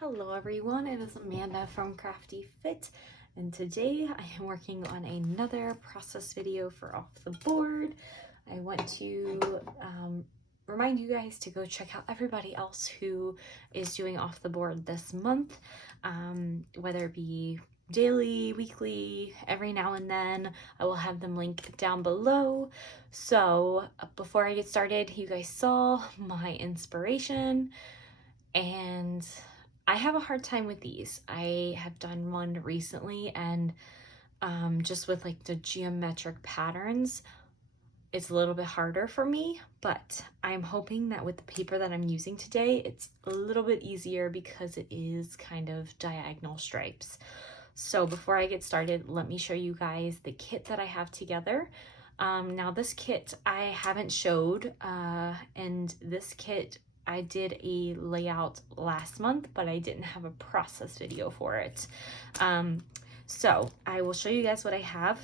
Hello everyone, it is Amanda from Crafty Fit, and today I am working on another process video for Off the Board. I want to remind you guys to go check out everybody else who is doing Off the Board this month, whether it be daily, weekly, every now and then. I will have them linked down below. So before I get started, you guys saw my inspiration, and I have a hard time with these. I have done one recently, and just with like the geometric patterns, it's a little bit harder for me, but I'm hoping that with the paper that I'm using today, it's a little bit easier because it is kind of diagonal stripes. So before I get started, let me show you guys the kit that I have together. Now this kit I haven't showed, and this kit I did a layout last month, but I didn't have a process video for it. So I will show you guys what I have,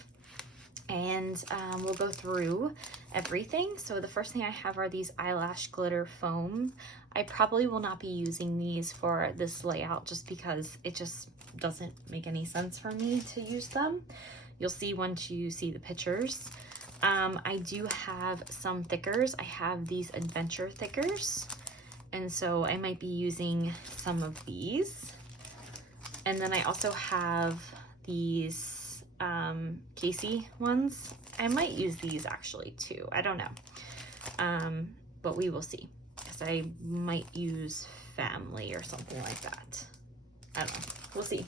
and we'll go through everything. So the first thing I have are these eyelash glitter foam. I probably will not be using these for this layout just because it just doesn't make any sense for me to use them. You'll see once you see the pictures. I do have some thickers. I have these adventure thickers, and so I might be using some of these. And then I also have these Casey ones. I might use these actually too. I don't know, but we will see, because I might use family or something like that. I don't know. We'll see.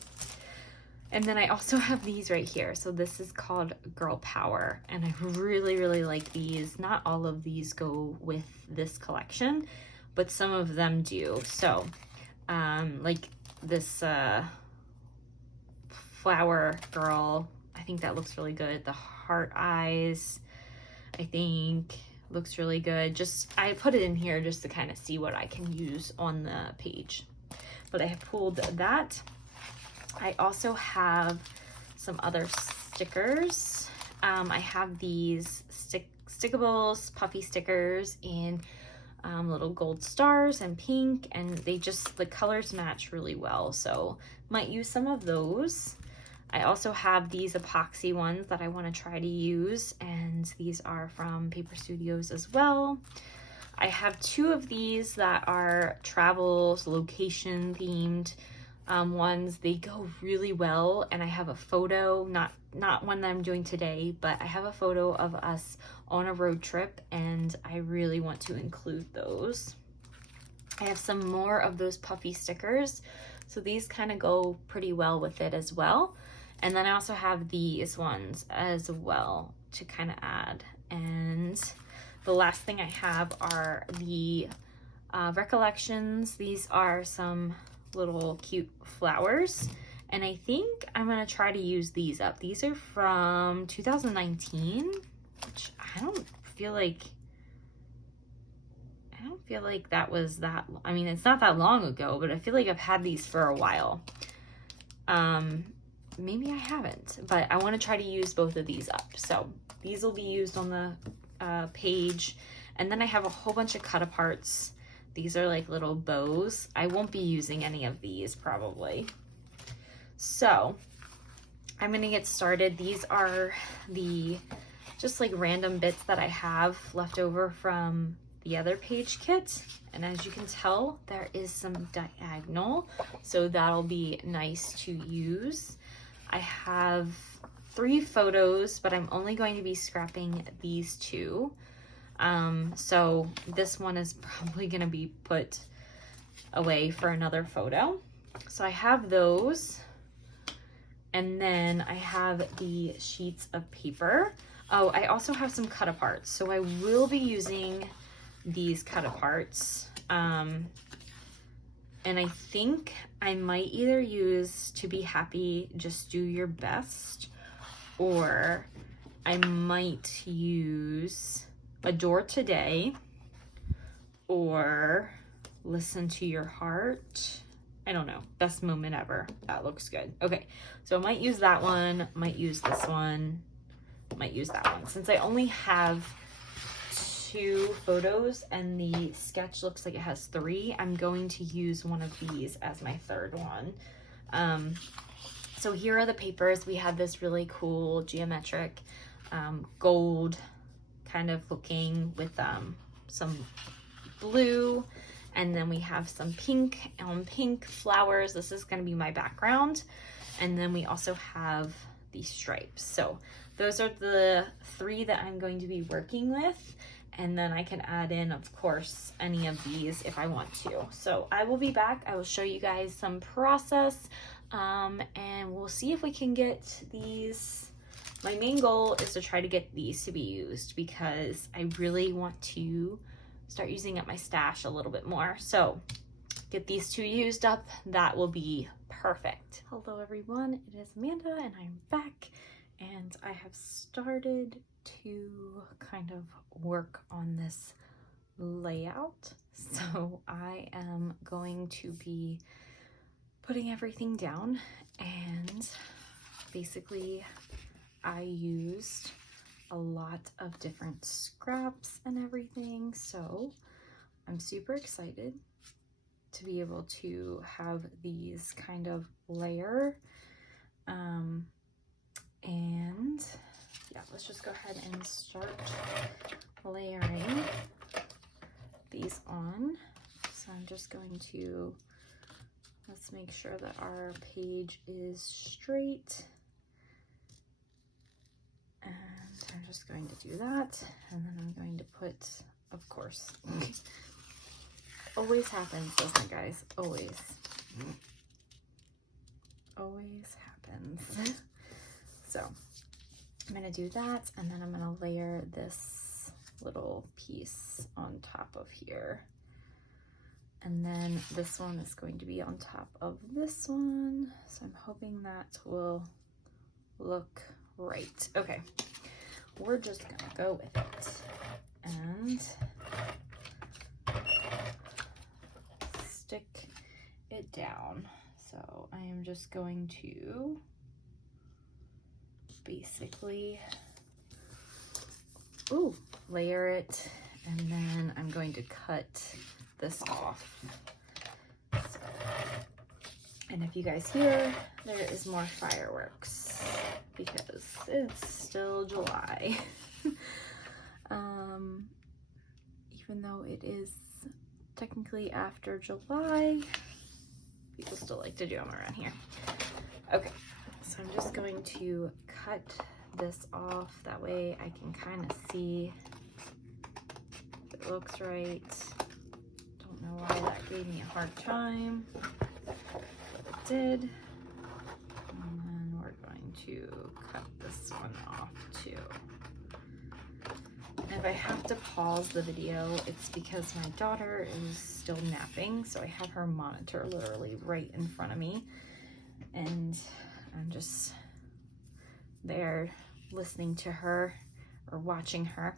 And then I also have these right here. So this is called Girl Power, and I really like these. Not all of these go with this collection, but some of them do. So like this flower girl, I think that looks really good. The heart eyes, I think looks really good. Just, I put it in here just to kind of see what I can use on the page. But I have pulled that. I also have some other stickers. I have these stickables, puffy stickers in little gold stars and pink, and they just, the colors match really well, so might use some of those. I also have these epoxy ones that I want to try to use, and these are from Paper Studios as well. I have two of these that are travel location themed ones. They go really well, and I have a photo, not one that I'm doing today, but I have a photo of us on a road trip, and I really want to include those. I have some more of those puffy stickers, so these kind of go pretty well with it as well. And then I also have these ones as well to kind of add. And the last thing I have are the recollections. These are some little cute flowers, and I think I'm gonna try to use these up. These are from 2019, which I don't feel like that was that, I mean, it's not that long ago, but I feel like I've had these for a while. Maybe I haven't, but I want to try to use both of these up. So these will be used on the page. And then I have a whole bunch of cut aparts. These are like little bows. I won't be using any of these probably. So I'm gonna get started. These are the just like random bits that I have left over from the other page kit. And as you can tell, there is some diagonal, so that'll be nice to use. I have 3 photos, but I'm only going to be scrapping these 2. So this one is probably going to be put away for another photo. So I have those, and then I have the sheets of paper. Oh, I also have some cut aparts, so I will be using these cut aparts. And I think I might either use To Be Happy, Just Do Your Best, or I might use Adore Today, or Listen to Your Heart. I don't know, Best Moment Ever. That looks good. Okay, so I might use that one, might use this one, might use that one. Since I only have 2 photos and the sketch looks like it has 3, I'm going to use one of these as my 3rd one. So here are the papers. We have this really cool geometric gold kind of looking with some blue, and then we have some pink flowers. This is going to be my background, and then we also have these stripes. So those are the 3 that I'm going to be working with, and then I can add in, of course, any of these if I want to. So I will be back. I will show you guys some process, and we'll see if we can get these. My main goal is to try to get these to be used because I really want to start using up my stash a little bit more. So get these 2 used up, that will be perfect. Hello everyone, it is Amanda and I'm back, and I have started to kind of work on this layout. So I am going to be putting everything down, and basically I used a lot of different scraps and everything, so I'm super excited to be able to have these kind of layer. And yeah, let's just go ahead and start layering these on. So I'm just going to, let's make sure that our page is straight. And I'm just going to do that, and then I'm going to put, of course, always happens, doesn't it, guys? Always happens. So I'm going to do that, and then I'm going to layer this little piece on top of here. And then this one is going to be on top of this one. So I'm hoping that will look right. Okay, we're just gonna go with it and stick it down. So I am just going to basically layer it, and then I'm going to cut this off. And if you guys hear, there is more fireworks because it's still July. Even though it is technically after July, people still like to do them around here. Okay, so I'm just going to cut this off. That way I can kind of see if it looks right. Don't know why that gave me a hard time, but it did. And then we're going to cut this one off too. And if I have to pause the video, it's because my daughter is still napping, so I have her monitor literally right in front of me, and I'm just there listening to her or watching her.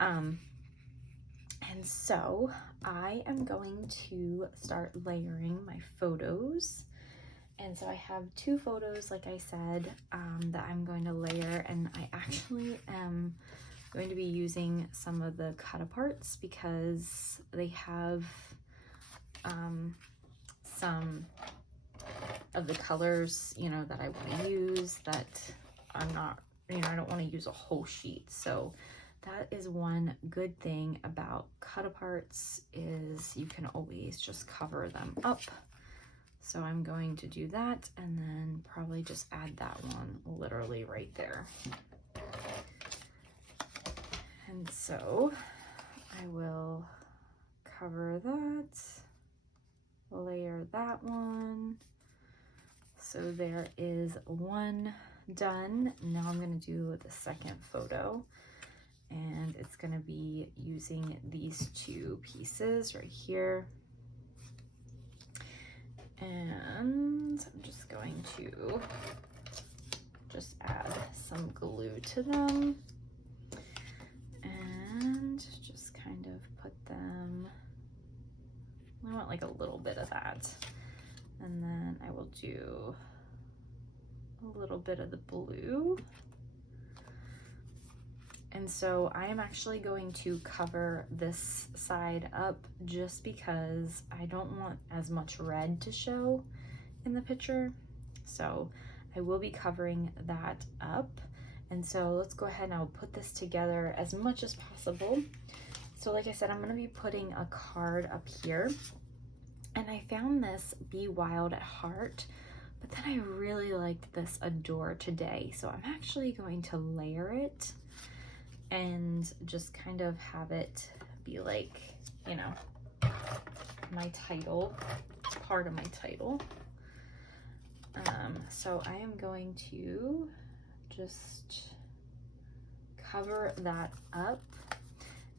And so I am going to start layering my photos. And so I have 2 photos, like I said, that I'm going to layer, and I actually am going to be using some of the cut aparts because they have some of the colors, you know, that I want to use that I'm not, you know, I don't want to use a whole sheet. So that is one good thing about cut aparts, is you can always just cover them up. So I'm going to do that, and then probably just add that one literally right there. And so I will cover that, layer that one. So there is one done. Now I'm going to do the second photo, and it's going to be using these 2 pieces right here. And I'm just going to just add some glue to them and just kind of put them, I want like a little bit of that. And then I will do a little bit of the blue. And so I am actually going to cover this side up just because I don't want as much red to show in the picture. So I will be covering that up. And so let's go ahead and I'll put this together as much as possible. So like I said, I'm going to be putting a card up here. And I found this Be Wild at Heart, but then I really liked this Adore today. So I'm actually going to layer it and just kind of have it be like, you know, my title, part of my title. So I am going to just cover that up,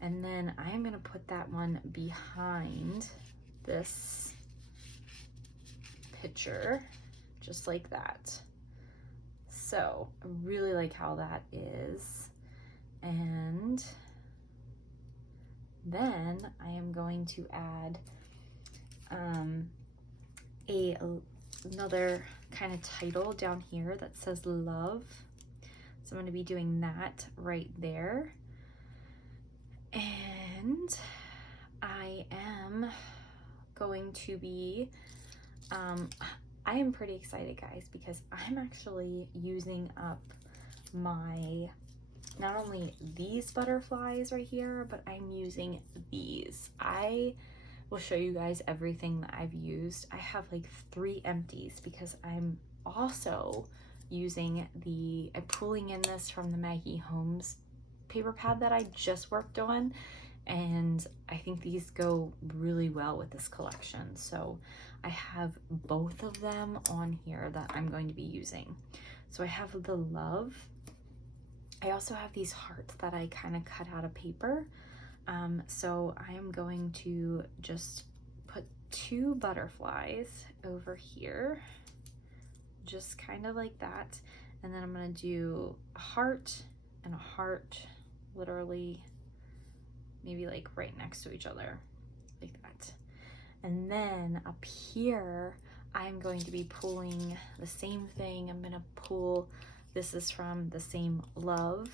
and then I'm going to put that one behind this picture, just like that. So I really like how that is. And then I am going to add another kind of title down here that says love. So I'm going to be doing that right there. And I am going to be, I am pretty excited, guys, because I'm actually using up my, not only these butterflies right here, but I'm using these. I will show you guys everything that I've used. I have like 3 empties because I'm also using I'm pulling in this from the Maggie Holmes paper pad that I just worked on, and I think these go really well with this collection. So I have both of them on here that I'm going to be using. So I have the love. I also have these hearts that I kind of cut out of paper. So I am going to just put 2 butterflies over here, just kind of like that. And then I'm going to do a heart and a heart, literally maybe like right next to each other, like that. And then up here, I'm going to be pulling the same thing. I'm going to pull, this is from the same love.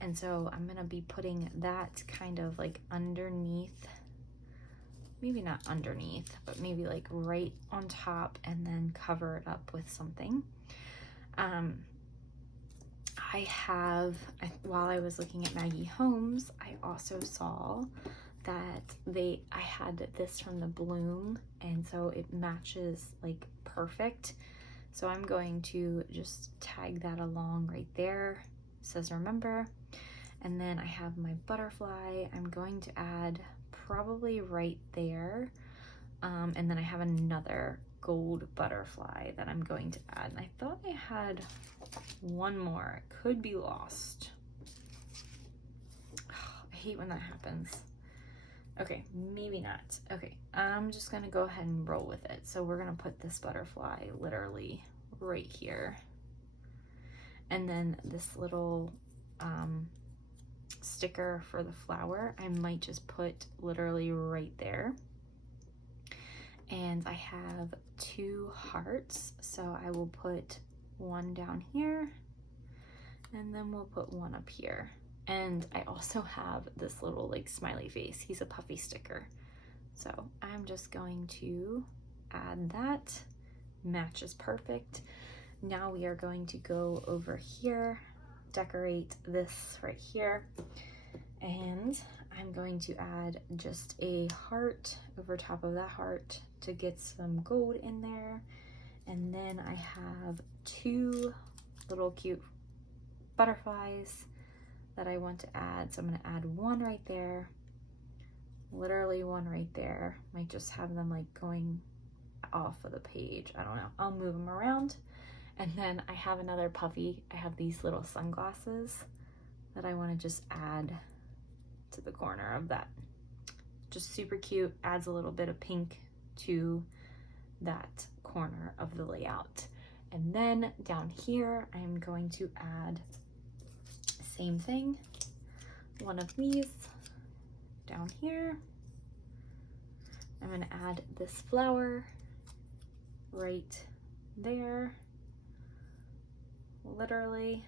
And so I'm going to be putting that kind of like underneath, maybe not underneath, but maybe like right on top, and then cover it up with something. While I was looking at Maggie Holmes, I also saw that I had this from the Bloom, and so it matches like perfect. So I'm going to just tag that along right there. It says remember. And then I have my butterfly. I'm going to add probably right there. And then I have another gold butterfly that I'm going to add. And I thought I had one more. It could be lost. I hate when that happens. Okay, maybe not. Okay, I'm just gonna go ahead and roll with it. So we're gonna put this butterfly literally right here. And then this little sticker for the flower, I might just put literally right there. And I have 2 hearts, so I will put one down here, and then we'll put one up here. And I also have this little like smiley face. He's a puffy sticker. So I'm just going to add that. Matches perfect. Now we are going to go over here, decorate this right here, and I'm going to add just a heart over top of that heart to get some gold in there. And then I have 2 little cute butterflies that I want to add. So I'm going to add one right there, literally one right there. Might just have them like going off of the page. I don't know. I'll move them around. And then I have another puffy. I have these little sunglasses that I want to just add to the corner of that. Just super cute. Adds a little bit of pink to that corner of the layout. And then down here, I'm going to add same thing, one of these down here. I'm going to add this flower right there. Literally,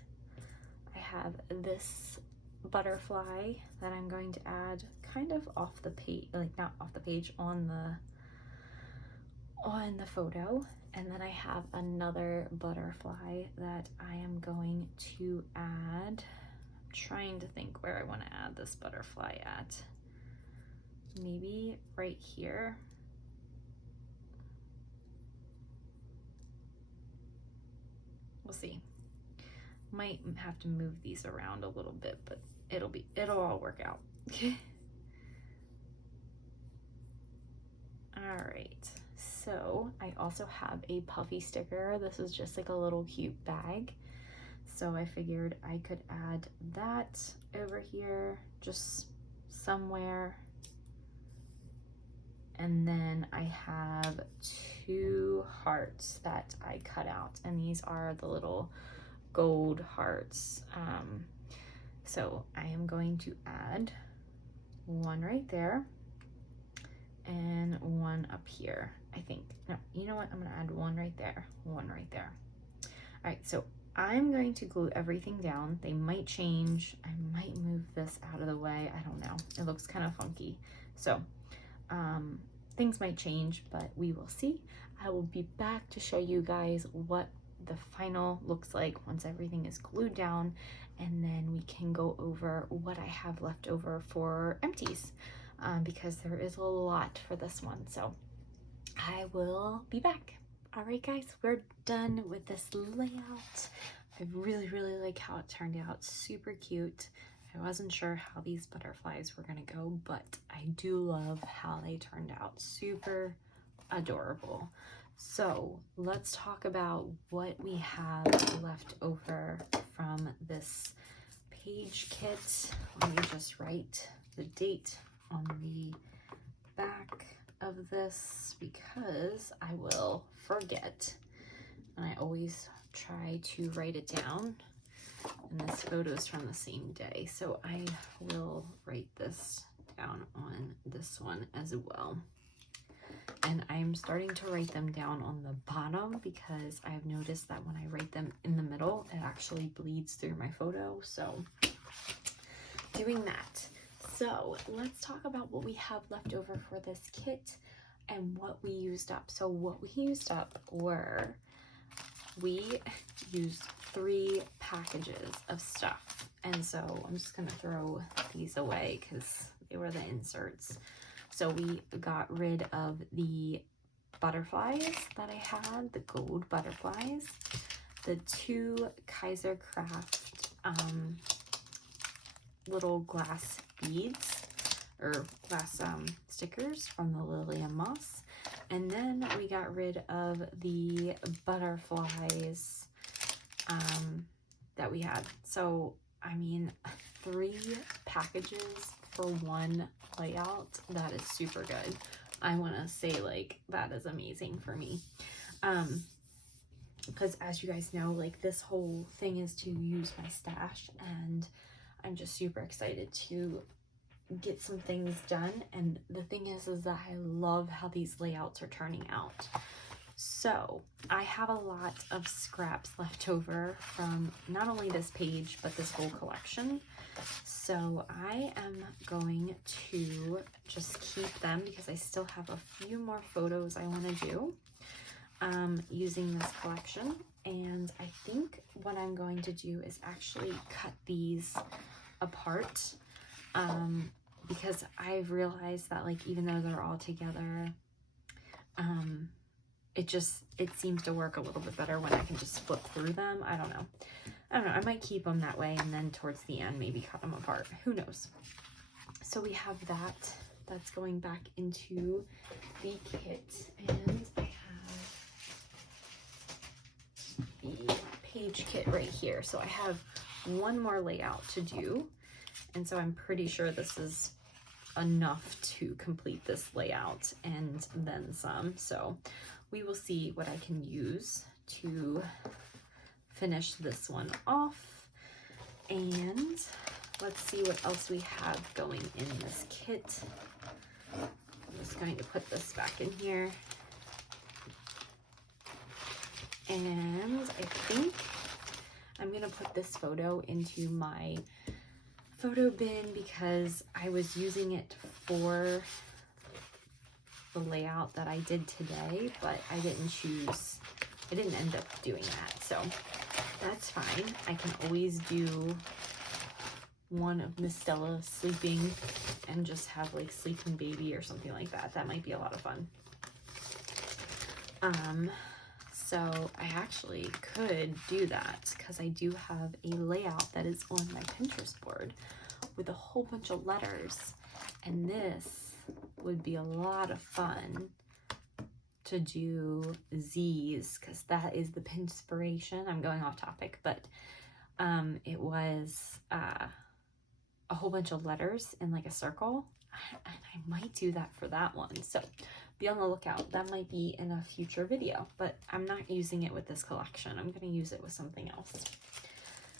I have this butterfly that I'm going to add kind of off the page, like not off the page, on the photo. And then I have another butterfly that I am going to add. I'm trying to think where I want to add this butterfly at. Maybe right here. We'll see. Might have to move these around a little bit, but it'll all work out. All right, so I also have a puffy sticker. This is just like a little cute bag. So I figured I could add that over here, just somewhere. And then I have 2 hearts that I cut out, and these are the little gold hearts. So I am going to add one right there and one up here, I think. No, you know what? I'm gonna add one right there, one right there. All right, so I'm going to glue everything down. They might change. I might move this out of the way. I don't know. It looks kind of funky. So things might change, but we will see. I will be back to show you guys what the final looks like once everything is glued down, and then we can go over what I have left over for empties, because there is a lot for this one. So I will be back. All right, guys, we're done with this layout. I really, really like how it turned out. Super cute. I wasn't sure how these butterflies were gonna go, but I do love how they turned out. Super adorable. So let's talk about what we have left over from this page kit. Let me just write the date on the back of this because I will forget, and I always try to write it down. And this photo is from the same day, so I will write this down on this one as well. And I'm starting to write them down on the bottom because I've noticed that when I write them in the middle, it actually bleeds through my photo. So doing that. So let's talk about what we have left over for this kit and what we used up. So what we used up were, we used 3 packages of stuff. And so I'm just gonna throw these away because they were the inserts. So we got rid of the butterflies that I had, the gold butterflies, the 2 Kaiser Craft little glass beads or glass stickers from the Lilium Moss. And then we got rid of the butterflies that we had. So, I mean, 3 packages for 1 layout. That is super good. I want to say, like, that is amazing for me. Because as you guys know, like, this whole thing is to use my stash, and I'm just super excited to get some things done. And the thing is that I love how these layouts are turning out. So I have a lot of scraps left over from not only this page, but this whole collection. So I am going to just keep them because I still have a few more photos I want to do using this collection. And I think what I'm going to do is actually cut these apart because I've realized that, like, even though they're all together, it seems to work a little bit better when I can just flip through them. I don't know. I might keep them that way and then towards the end maybe cut them apart. Who knows? So we have that. That's going back into the kit. And I have the page kit right here. So I have one more layout to do. And so I'm pretty sure this is enough to complete this layout and then some. So we will see what I can use to finish this one off. And let's see what else we have going in this kit. I'm just going to put this back in here. And I think I'm going to put this photo into my photo bin because I was using it for the layout that I did today, but I didn't end up doing that, so that's fine. I can always do one of Miss Stella sleeping and just have like sleeping baby or something like that. That might be a lot of fun. So I actually could do that because I do have a layout that is on my Pinterest board with a whole bunch of letters, and this would be a lot of fun to do Z's because that is the pinspiration. I'm going off topic, but it was a whole bunch of letters in like a circle, and I might do that for that one, so be on the lookout. That might be in a future video, but I'm not using it with this collection. I'm going to use it with something else.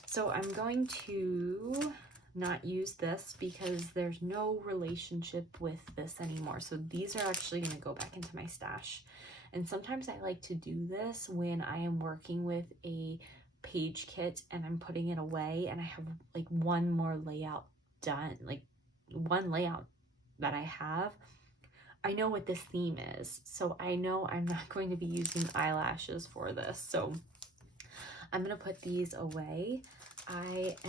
So I'm going to not use this because there's no relationship with this anymore. So these are actually going to go back into my stash. And sometimes I like to do this when I am working with a page kit and I'm putting it away and I have like one more layout done, like one layout that I have. I know what this theme is, so I know I'm not going to be using eyelashes for this, so I'm going to put these away. I'm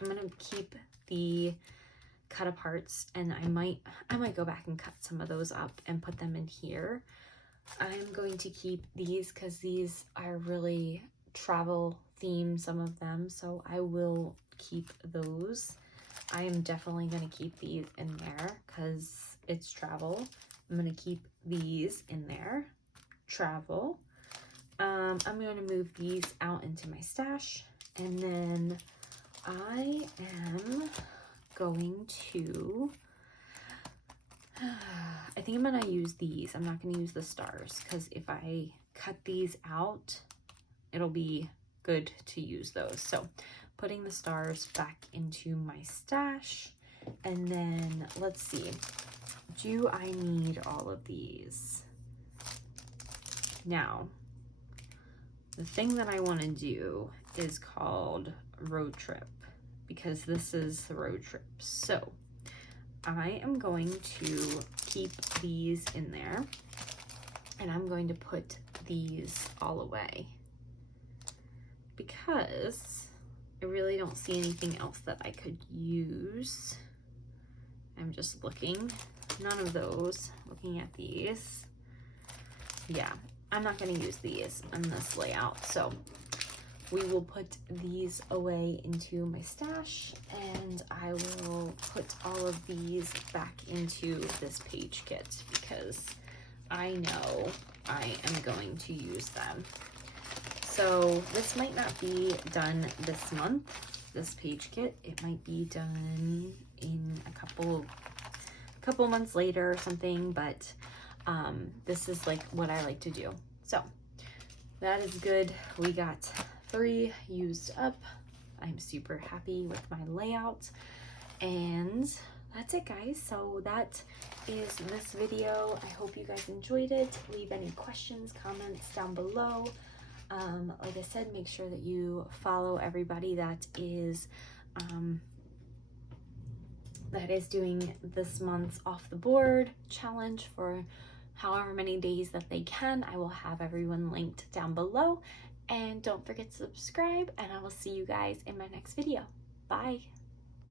going to keep the cut aparts, and I might go back and cut some of those up and put them in here. I'm going to keep these because these are really travel themed, some of them, so I will keep those. I am definitely going to keep these in there because it's travel. I'm going to keep these in there, travel. I'm going to move these out into my stash, and then I am going to, I think I'm going to use these. I'm not going to use the stars because if I cut these out, it'll be good to use those. So putting the stars back into my stash, and then let's see, do I need all of these? Now, the thing that I want to do is called road trip because this is the road trip. So I am going to keep these in there, and I'm going to put these all away because I really don't see anything else that I could use. I'm just looking. None of those. Looking at these. Yeah, I'm not going to use these in this layout. So we will put these away into my stash, and I will put all of these back into this page kit because I know I am going to use them. So this might not be done this month, this page kit. It might be done in a couple months later or something, but this is like what I like to do. So that is good. We got 3 used up. I'm super happy with my layout, and that's it, guys. So that is this video. I hope you guys enjoyed it. Leave any questions, comments down below. Like I said, make sure that you follow everybody that is doing this month's off the board challenge for however many days that they can. I will have everyone linked down below, and don't forget to subscribe, and I will see you guys in my next video. Bye.